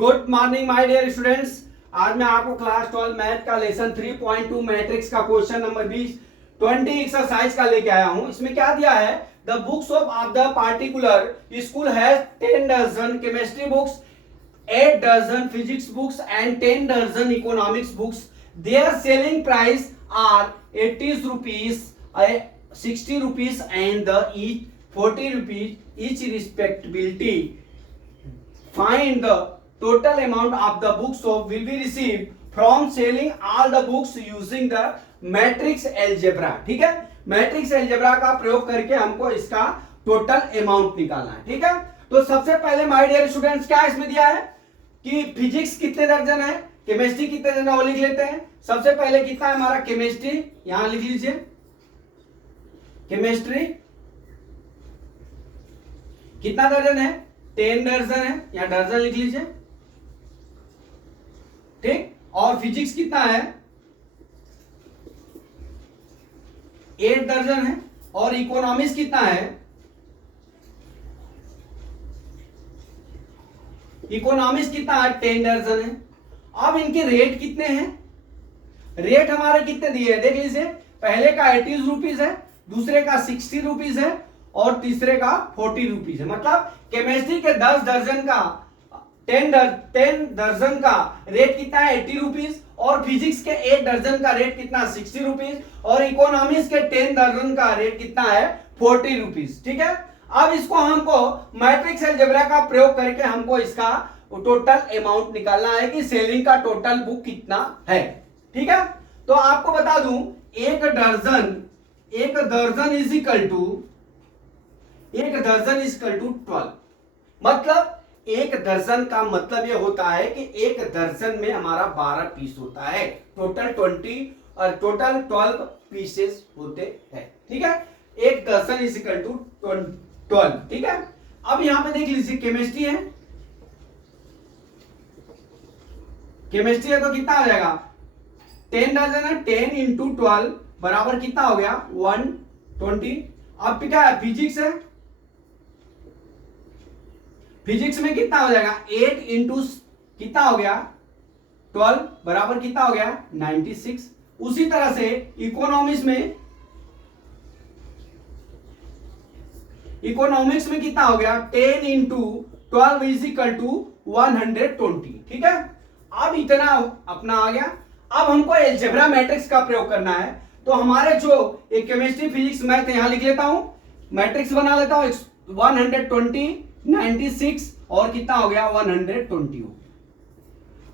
Good morning my dear students. आज मैं आपको क्लास 12 मैथ का लेसन 3.2 मैट्रिक्स का क्वेश्चन नंबर 20 एक्सरसाइज का लेके आया हूं। इसमें क्या दिया है, the books of the particular school has 10 dozen chemistry books, 8 dozen physics books and 10 dozen economics books. Their selling price are 80 rupees, 60 rupees and the each 40 rupees each respectively. Find the total amount of the books of will be received from selling all the books using the matrix algebra। ठीक है, matrix algebra का प्रयोग करके हमको इसका total amount निकालना है। ठीक है, तो सबसे पहले माय डियर स्टूडेंट्स क्या इसमें दिया है कि फिजिक्स कितने दर्जन है, केमिस्ट्री कितने दर्जन है वो लिख लेते हैं। सबसे पहले कितना है हमारा केमिस्ट्री, यहां लिख लीजिए केमिस्ट्री कितना दर्जन है, 10 दर्जन है, यहां दर्जन लिख लीजिए। ठीक, और फिजिक्स कितना है, 8 दर्जन है, और इकोनॉमिक्स कितना है, इकोनॉमिक्स कितना है, 10 दर्जन है। अब इनके रेट कितने हैं, रेट हमारे कितने दिए हैं देख लीजिए। पहले का 80 रुपीज है, दूसरे का 60 रुपीज है और तीसरे का 40 रुपीज है। मतलब केमिस्ट्री के 10 दर्जन का 10 दर्जन का रेट कितना है 80 रुपीज, और फिजिक्स के 8 दर्जन का रेट कितना 60 रुपीज, और इकोनॉमिक्स के 10 दर्जन का रेट कितना है 40 रुपीज। ठीक है, अब इसको हमको मैट्रिक्स अलजेब्रा का प्रयोग करके हमको इसका टोटल अमाउंट निकालना है कि सेलिंग का टोटल बुक कितना है। ठीक है, तो आपको बता दूं एक दर्जन इज इक्वल टू 12। मतलब एक दर्जन का मतलब यह होता है कि एक दर्जन में हमारा 12 पीस होता है, टोटल 12 पीसेस होते हैं। ठीक है, एक दर्जन इज इक्वल टू 12। ठीक है, अब यहां पे देख लीजिए केमिस्ट्री है, केमिस्ट्री है तो कितना हो जाएगा 10 दर्जन है, 10 इंटू 12 बराबर कितना हो गया 120। अब क्या है फिजिक्स है, फिजिक्स में कितना हो जाएगा 8 इंटू कितना हो गया 12 बराबर कितना हो गया 96। उसी तरह से इकोनॉमिक्स में कितना हो गया 10 इंटू 12 इज इक्वल टू 120। ठीक है, अब इतना अपना आ गया। अब हमको एल्जेब्रा मैट्रिक्स का प्रयोग करना है, तो हमारे जो एक केमिस्ट्री फिजिक्स मैथ यहां लिख लेता हूं, मैट्रिक्स बना लेता हूं 120 96 और कितना हो गया 120 हो।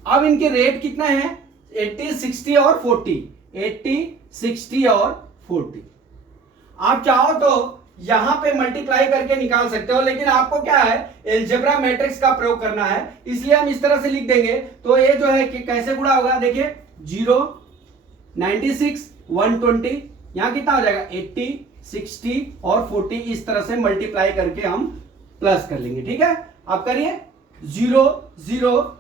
अब इनके रेट कितने हैं 80 60 और 40, 80 60 और 40। आप चाहो तो यहां पे मल्टीप्लाई करके निकाल सकते हो, लेकिन आपको क्या है एल्जेब्रा मैट्रिक्स का प्रयोग करना है, इसलिए हम इस तरह से लिख देंगे। तो ये जो है कि कैसे गुणा होगा देखिए 0 96 120, यहां कितना हो जाएगा 80 60 और 40, इस तरह से मल्टीप्लाई करके हम प्लस कर लेंगे। ठीक है, आप करिए 0 0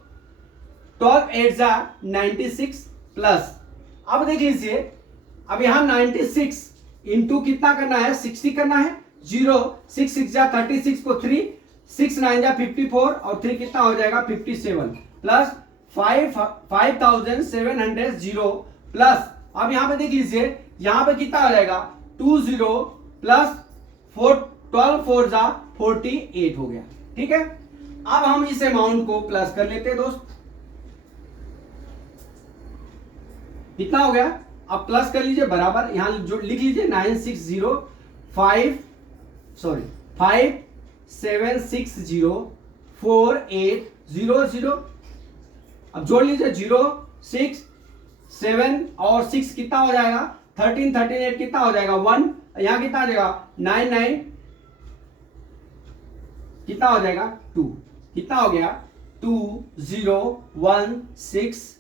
12 8 96 प्लस। अब देख लीजिए, अब यहां 96 इंटू कितना करना है 60 करना है, 0 6 6 जा 36 को 3 6 9 जा 54 और 3 कितना हो जाएगा 57 प्लस 5700 प्लस। अब यहां पे देख लीजिए, यहां पे कितना हो जाएगा 20 प्लस 12 4 जा 48 हो गया। ठीक है, अब हम इस अमाउंट को प्लस कर लेते हैं दोस्त, कितना हो गया अब प्लस कर लीजिए बराबर, यहां जो लिख लीजिए 57604800। अब जोड़ लीजिए 0 6 7 और 6 कितना हो जाएगा 13 8 कितना हो जाएगा 1, यहां कितना आ जाएगा 9 9 कितना हो जाएगा 2, कितना हो गया 2016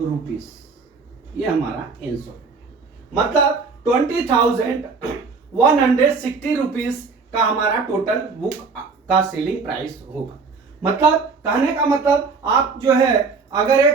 रुपीस। ये हमारा आंसर, मतलब 20,160 रुपीस का हमारा टोटल बुक का सेलिंग प्राइस होगा। मतलब कहने का मतलब आप जो है अगर एक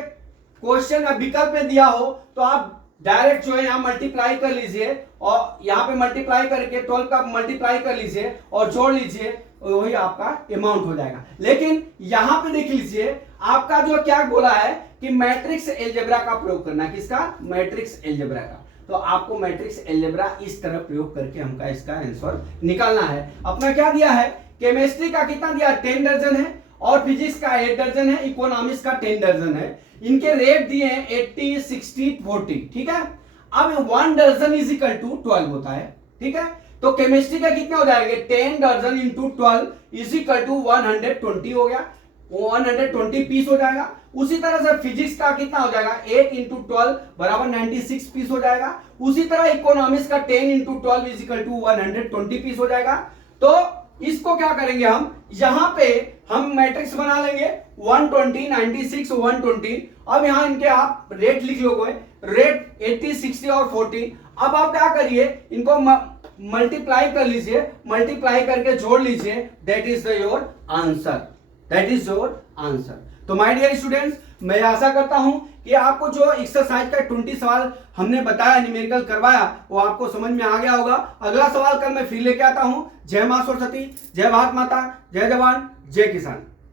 क्वेश्चन का विकल्प में दिया हो तो आप डायरेक्ट जो है यहां मल्टीप्लाई कर लीजिए, और यहां पे मल्टीप्लाई करके 12 का मल्टीप्लाई कर लीजिए और जोड़ लीजिए, वही आपका अमाउंट हो जाएगा। लेकिन यहां पे देख लीजिए आपका जो क्या बोला है कि मैट्रिक्स अलजेब्रा का प्रयोग करना है। किसका? मैट्रिक्स अलजेब्रा का। तो आपको मैट्रिक्स अलजेब्रा इस तरह प्रयोग करके हमका इसका आंसर निकालना है। अपना क्या दिया है? केमिस्ट्री का कितना दिया? 10 दर्जन है, और फिजिक्स का 8 दर्जन है, इकोनॉमिक्स का 10 दर्जन है। इनके रेट दिए हैं 80, 60, 40। ठीक है। अब 1 दर्जन इज इक्वल टू 12 होता है। ठीक है। तो केमिस्ट्री का कितने हो जाएंगे? 10 दर्जन इंटू 12 इज इक्वल टू 120 हो गया, 120 पीस हो जाएगा। उसी तरह से फिजिक्स का कितना हो जाएगा? 8 इंटू 12 बराबर 96 पीस हो जाएगा। उसी तरह इकोनॉमिक्स का 10 into 12 is equal to 120 piece हो जाएगा। तो इसको क्या करेंगे हम? यहां पे हम मैट्रिक्स बना लेंगे 120, 96, 120। अब यहां इनके आप रेट लिख लोगे, रेट 80, 60 और 40। अब आप क्या करिए? इनको मल्टीप्लाई कर लीजिए, मल्टीप्लाई करके जोड़ लीजिए। That is your answer, that is your answer. तो माय डियर स्टूडेंट्स, मैं आशा करता हूं कि आपको जो एक्सरसाइज का 20 सवाल हमने बताया, न्यूमेरिकल करवाया, वो आपको समझ में आ गया होगा। अगला सवाल कल मैं फिर लेके आता हूं। जय मां सरस्वती, जय भारत माता, जय जवान, जय किसान।